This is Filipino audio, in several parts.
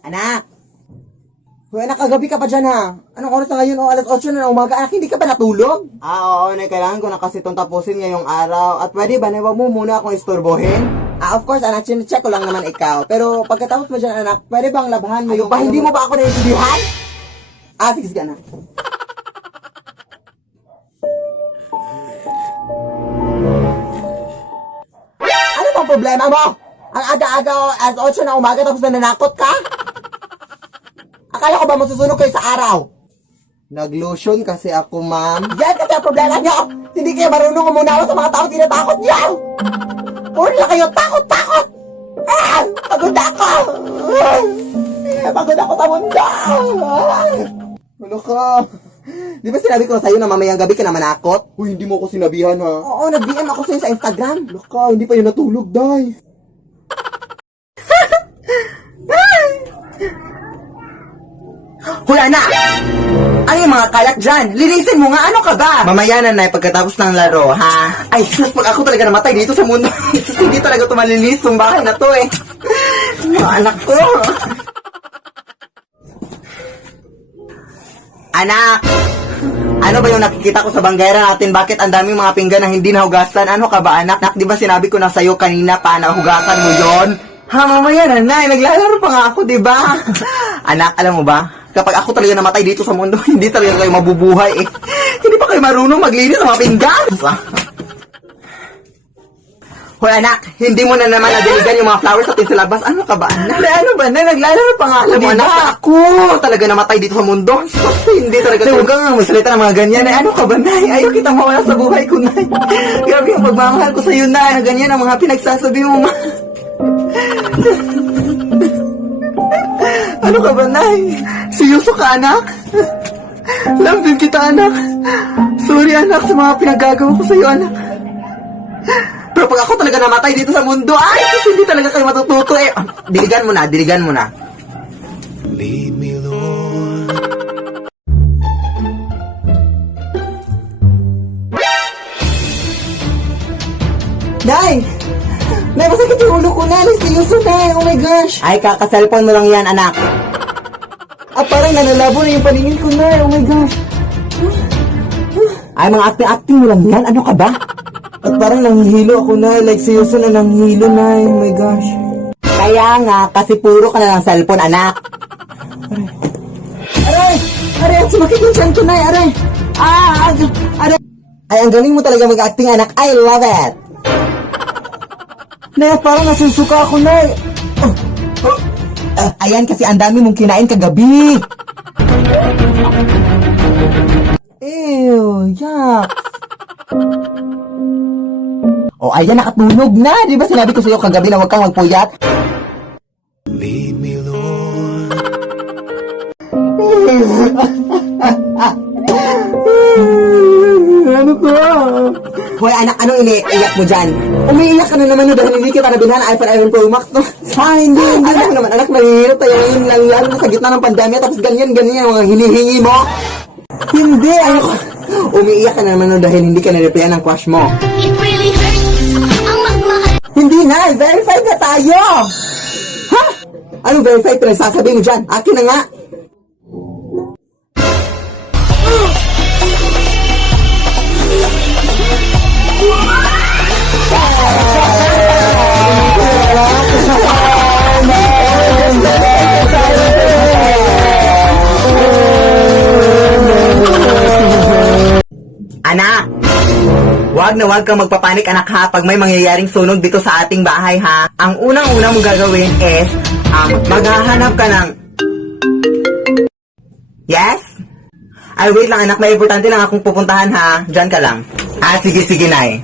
Anak! Hoy, anak, kagabi ka pa dyan, ha? Anong oras na ngayon? O, alas 8 na ng umaga. Anak, hindi ka ba natulog? Oo, Nay. Kailangan ko na kasi itong tapusin ngayong araw. At pwede ba, Nay, wag mo muna akong istorbohin? Of course, anak. Check ko lang naman ikaw. Pero pagkatapos mo dyan, anak, pwede bang labahan mo yung... Ba, hindi mo ba ako naiintindihan? Sige, anak. Ano bang problema mo? Ang aga-aga, alas 8 na umaga, tapos nananakot ka? Akala ko ba masusunog kayo sa araw? Nag-lotion kasi ako, ma'am. Yan kasi ang problema nyo! Hindi kayo marunong umunawa sa mga tao tinatakot nyo! Puro lang kayo takot! Pagod ako! Pagod ako sa mundo! Ano ka? Di ba sinabi ko sa'yo na mamayang gabi ka na manakot? Uy, hindi mo ako sinabihan, ha? Oo, nag-DM ako sa'yo sa Instagram. Ano ka? Hindi pa yun natulog, day. Hula na! Ano yung mga kalat dyan? Linisin mo nga, ano ka ba? Mamaya na, Nay, pagkatapos ng laro, ha? Ay, sus, pag ako talaga namatay dito sa mundo, sus, hindi talaga ito malinis, yung bahay na to, eh. Mga anak ko. Anak! Ano ba yung nakikita ko sa banggera natin? Bakit ang daming mga pinggan na hindi nahugasan? Ano ka ba, anak? Di ba sinabi ko na sa'yo kanina pa na hugasan mo yon? Ha, mamaya na, Nay. Naglalaro pa nga ako, di ba? Anak, alam mo ba? Kapag ako talaga namatay dito sa mundo, hindi talaga kayo mabubuhay, eh. Hindi pa kayo marunong maglinis ng mga pinggan. Hoy, anak, hindi mo na naman nadiligan yung mga flowers natin sa labas. Ano ka ba, anak? Ano ba, Nay? Naglalaro pa nga ako, di ba? Anak, ako talaga namatay dito sa mundo. Sus, hindi talaga kayo. Huwag kang magsalita ng mga ganyan, eh. Ano ka ba, Nay? Ayaw kitang mawala sa buhay ko, Nay. Grabe yung pagmamahal ko sa'yo, Nay. Na ganyan ang mga pinagsasabi mo, ma. Ano ka ba, Nay? Seryoso ka, anak? Love din kita, anak. Sorry, anak, sa mga pinagagawa ko sa'yo, anak. Pero pag ako talaga namatay dito sa mundo, ay, hindi talaga kayo matututo, eh. Diligan mo na. Lead me, Lord. Nay! Nay, masakit yung ulo ko, Nay. Seryoso, Nay. Oh my gosh. Ay, kaka-cellphone mo lang yan, anak. Parang nanalabo na yung paningin ko, Nay. Oh my gosh. Ay, mga acting-acting mo lang yan. Ano ka ba? At parang nanghihilo ako, Nay. Like, seryoso na nanghihilo, Nay. Oh my gosh. Kaya nga, kasi puro ka na ng cellphone, anak. Aray, sumakit yung chan ko, Nay. Aray. Ay, ang galing mo talaga mag-acting, anak. I love it. Nay, parang nasusuka ako, Nay. Ayan, kasi ang dami mong kinain kagabi. Ew, yuck. Ayan, nakatulog na. Di ba sinabi ko sa'yo kagabi na huwag kang magpuyat? Lead me, Lord. Ano ka? Hoy, anak, anong iniiyak mo dyan? Umiiyak ka na naman dahil hindi kita nabilhan ng iPhone 11 Pro Max, no? Hindi. Alam mo naman, anak, mahirap tayo ngayon lang lalo na sa gitna ng pandemya, tapos ganyan yung mga hinihingi mo. Hindi, umiiyak ka na naman dahil hindi ka na-replyan ng crush mo. It really hurts ang magmahal. Hindi na, verified na tayo! Ha? Ano verified? Pinagsasabi mo dyan? Akin na nga. Anak, wag kang magpapanik, anak, ha, pag may mangyayaring sunog dito sa ating bahay, ha. Ang unang-una mong gagawin is, maghahanap ka ng... Yes? Ay, wait lang, anak, may importante lang akong pupuntahan, ha. Diyan ka lang. Sige, Nay.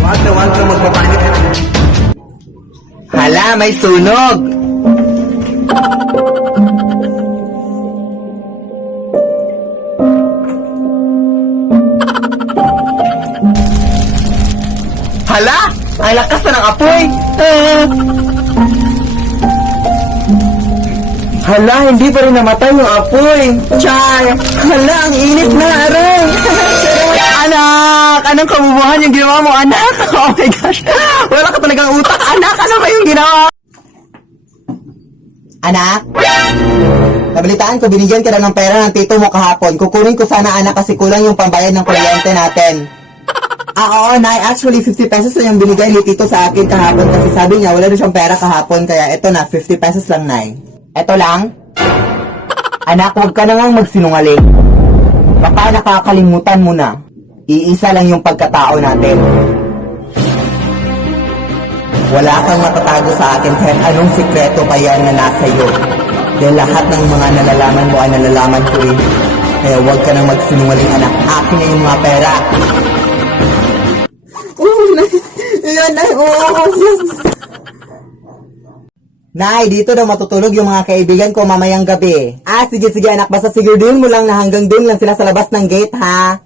Wag kang magpapanik, anak. Hala, may sunog! Hala! Ang lakas na ng apoy! Hala, hindi pa rin namatay yung apoy! Char! Hala, ang init na, aray! Anak! anong kabubuhan yung ginawa mo, anak? Oh my gosh. Wala ka talagang utak, anak. Ano ba yung ginawa? Anak? Nabalitaan ko, binigyan ka na ng pera ng tito mo kahapon. Kukunin ko sana, anak, kasi kulang yung pambayad ng kuryente natin. Oo, Nay. Actually, 50 pesos lang yung binigay ni tito sa akin kahapon kasi sabi niya, wala na siyang pera kahapon. Kaya eto na, 50 pesos lang, Nay. Eto lang? Anak, huwag ka na nga magsinungaling. Baka nakakalimutan mo na. Iisa lang yung pagkatao natin. Wala kang matatago sa akin kahit anong sikreto pa yan na nasa iyo. Dahil lahat ng mga nalalaman mo ay nalalaman ko rin. Kaya huwag ka nang magsinungaling, anak. Akin na yung mga pera. Yan, Nay. Nay, dito daw matutulog yung mga kaibigan ko mamayang gabi. Sige, anak. Basta siguraduhin mo lang na hanggang doon lang sila sa labas ng gate, ha?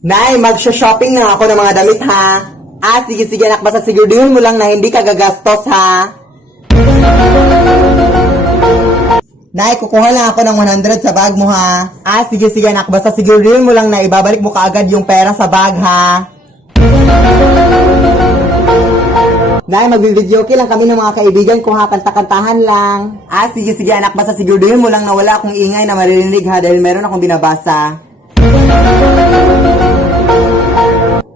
Nay, mag-shopping na ako ng mga damit, ha? Sige, anak. Basta siguraduhin mo lang na hindi ka gagastos, ha? Nay, kukuha lang ako ng 100 sa bag mo, ha? Sige, anak. Basta siguraduhin mo lang na ibabalik mo kaagad yung pera sa bag, ha? Nay, magbi-videoke lang kami ng mga kaibigan ko, ha? Kanta-kantahan lang. Sige, anak. Basta siguraduhin mo lang na wala akong ingay na maririnig, ha? Dahil meron akong binabasa.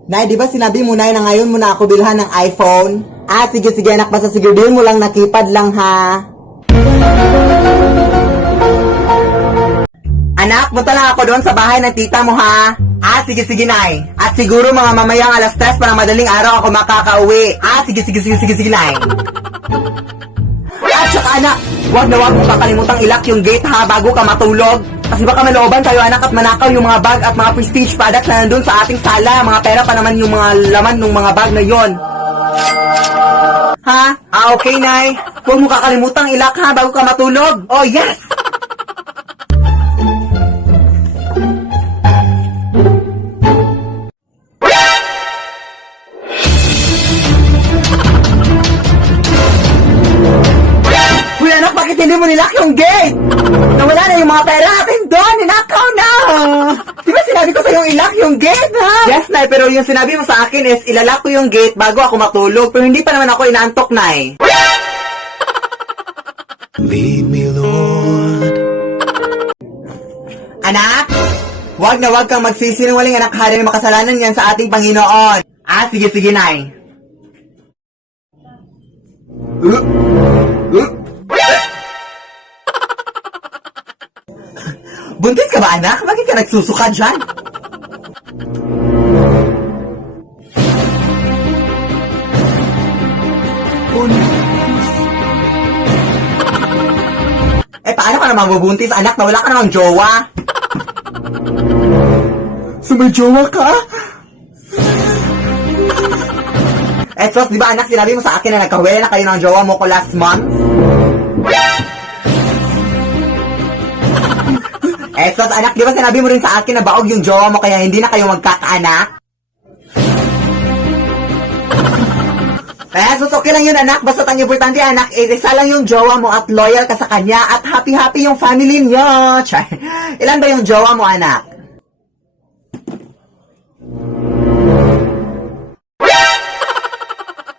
Nay, di ba sinabi mo, Nay, na ngayon mo na ako bilhan ng iPhone? Sige, anak. Basta siguraduhin mo lang na keypad lang, ha? Anak, punta lang ako doon sa bahay ng tita mo, ha? Sige, Nay. At siguro mga mamayang alas 3 para madaling araw ako makakauwi. Sige, Nay. At saka, anak, huwag mo kakalimutang ilak yung gate, ha, bago ka matulog. Kasi baka malooban tayo, anak, at manakaw yung mga bag at mga prestige products na nandun sa ating sala. Mga pera pa naman yung mga laman ng mga bag na yon. Ha? Okay, Nay. Huwag mo kakalimutang ilak, ha, bago ka matulog. Oh, yes! Uy, anak, bakit hindi mo nilak yung gate? Nawala na yung mga pera natin doon. Ninakaw na. Di ba sinabi ko sa'yo ilak yung gate, ha? Yes, Nay, pero yung sinabi mo sa akin is ilalak ko yung gate bago ako matulog. Pero hindi pa naman ako inaantok, Nay. Lead me, Lord. Anak, wag kang magsisinungaling, anak, hari na makasalanan yan sa ating Panginoon. Sige, Nay. Buntis ka ba, anak? Bakit ka nagsusuka dyan? Paano ka naman mabubuntis, anak, na wala ka namang jowa? So may jowa ka? Sos, di ba, anak, sinabi mo sa akin na nagkahuwela na kayo ng jowa mo ko last month? Sos, anak, di ba sinabi mo rin sa akin na baog yung jowa mo kaya hindi na kayo magkakaanak? Sos, okay lang yun, anak. Basta ang importante, anak, isa lang yung jowa mo at loyal ka sa kanya at happy-happy yung family niyo. Char. Ilan ba yung jowa mo, anak?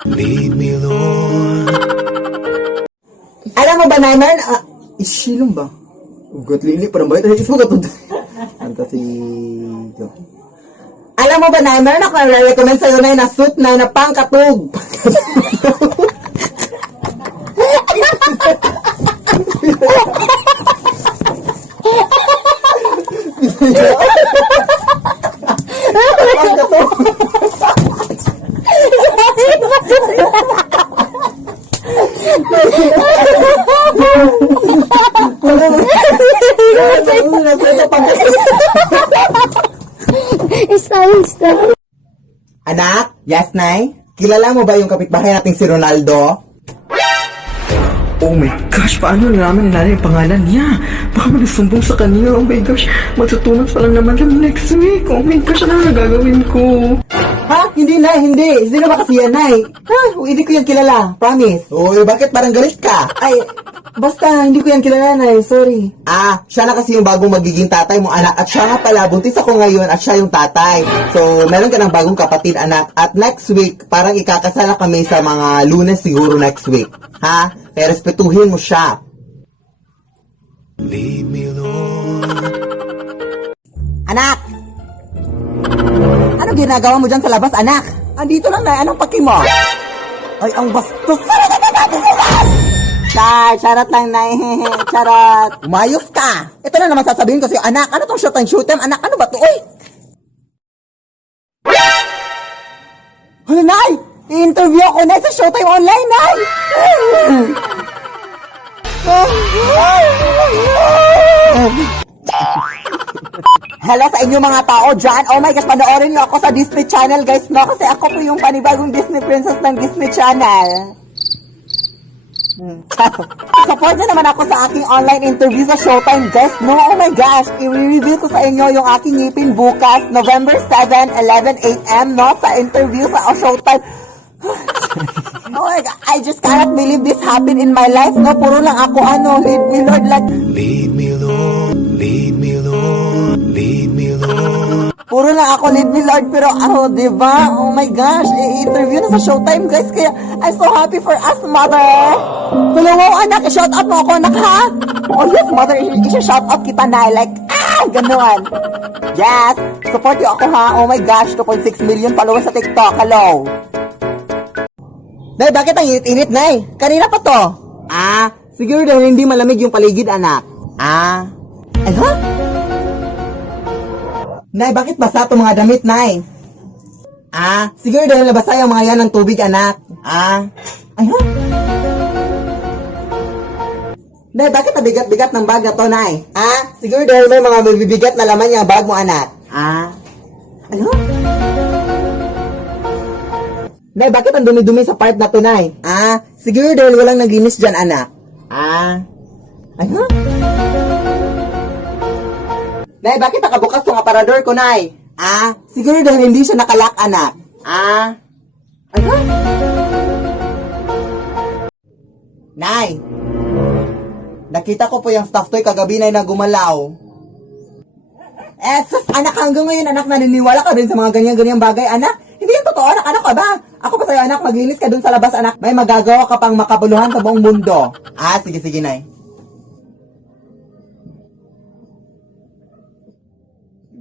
Lead me, Lord. Alam mo ba, Naiman? Isilong ba? Ugat lili, parang ba ito? Isugat ito. Fantasy. Alam mo ba, Nay, meron ako nare-recommend sa'yo, Nay, na suit, Nay, na pangkatog. Stop. Anak? Yes, Nay? Kilala mo ba yung kapitbahay nating si Ronaldo? Oh my gosh, paano nalaman nila yung pangalan niya? Baka magsumbong sa kanya. Oh my gosh, magtutunan pa lang naman kami next week. Oh my gosh, ano na gagawin ko? Ha? Hindi, Nay, hindi. Sino ba kasi yan, Nay? Ha? Hindi ko yan kilala. Promise. Uy, bakit parang galit ka? Ay, Basta, hindi ko yan kilala, Nay. Sorry. Siya na kasi yung bagong magiging tatay mo, anak. At siya nga pala, buntis ako ngayon at siya yung tatay. So, meron ka ng bagong kapatid, anak. At next week, parang ikakasal na kami sa mga Lunes siguro next week. Ha? Kaya respetuhin mo siya. Lead me, Lord. Anak! Ano ginagawa mo dyan sa labas, anak? Andito lang, Nay. Anong paki mo? Ay, ang bastos! Charot lang, Nay. Charot. Umayos ka. Ito na naman sasabihin ko sa'yo, anak. Ano tong showtime, showtime? Anak, ano ba to? Uy! Ano, Nay? I-interview ako, Nay, sa showtime online, Nay! Hello sa inyo mga tao dyan. Oh my gosh, panoorin niyo ako sa Disney Channel, guys, no? Kasi ako po yung panibagong Disney princess ng Disney Channel. Support na naman ako sa aking online interview sa Showtime, guys, no? Oh my gosh, i-review ko sa inyo yung aking ngipin bukas, November 7, 11 a.m., no? Sa interview sa Showtime. Oh my God, I just cannot believe this happened in my life, no? Puro lang ako, lead me, Lord, like, Lead me, Lord. Lead me, Lord. Lead me, Lord. puro lang ako, lead me, Lord, pero diba? Oh my gosh, i-interview na sa Showtime, guys, kaya I'm so happy for us, mother. Hello, anak, i-shout out mo ako, anak, ha? Oh yes, mother, i-shout out kita na, like, ganon. Yes, support you ako, ha? Oh my gosh, 2.6 million followers sa TikTok, hello. Nay, bakit ang init-init, Nay? Kanina pa to. Siguro dahil hindi malamig yung paligid, anak. Ano? Nay, bakit basa itong mga damit, Nay? Siguro dahil nabasa yung mga yan ng tubig, anak. Ano? Nay, bakit nabigat-bigat ng bag na to, Nay? Siguro dahil may mga mabibigat na laman yung bag mo, anak. Ano? Nay, bakit ang dumi-dumi sa part na to, Nay? Siguro dahil walang naglinis dyan, anak. Ano? Nay, bakit nakabukas tong aparador ko, Nay? Siguro dahil hindi siya nakalak, anak. Ano? Nay, nakita ko po yung stuffed toy kagabi, Nay, na gumalaw. Sus, anak, hanggang ngayon, anak, naniniwala ka din sa mga ganyan-ganyang bagay, anak? Hindi yung totoo, anak. Ano ka ba? Ako pa sa'yo, anak. Maglinis ka dun sa labas, anak. May magagawa ka pang makabuluhan sa buong mundo. Sige, Nay.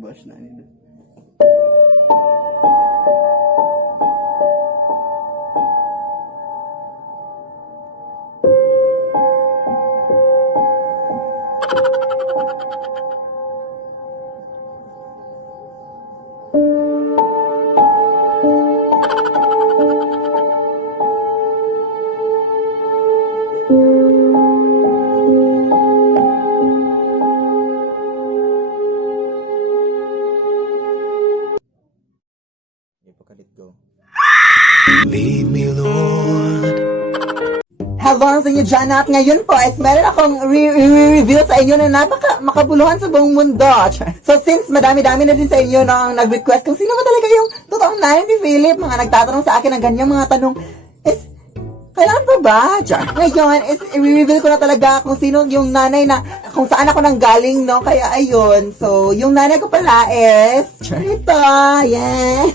Bash na nila. Lead me, Lord. Hello sa inyo dyan, at ngayon po is meron akong review sa inyo na makabuluhan sa buong mundo. So since madami-dami na din sa inyo nang nag-request kung sino ba talaga yung totoong nanay ni Philip, mga nagtatanong sa akin ng ganyang mga tanong, is kailangan pa ba? Ngayon is i-reveal ko na talaga kung sino yung nanay na, kung saan ako nang galing, no? Kaya ayun, so yung nanay ko pala is ito, yeah.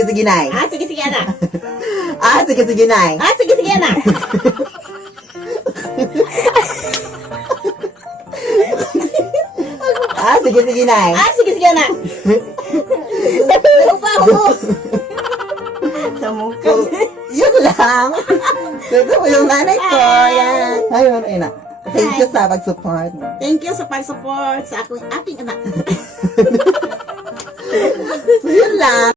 Sige, Nay. Sige, anak. Sige, Nay. Sige, anak. Sige, Nay. Sige, anak. Natulog pa ako. Sa mukha. Yun lang. Ito po yung nanay ko. Yan. Ayun, ayun na. Thank you sa pag-support. Thank you sa pag-support sa aking anak. Yun lang.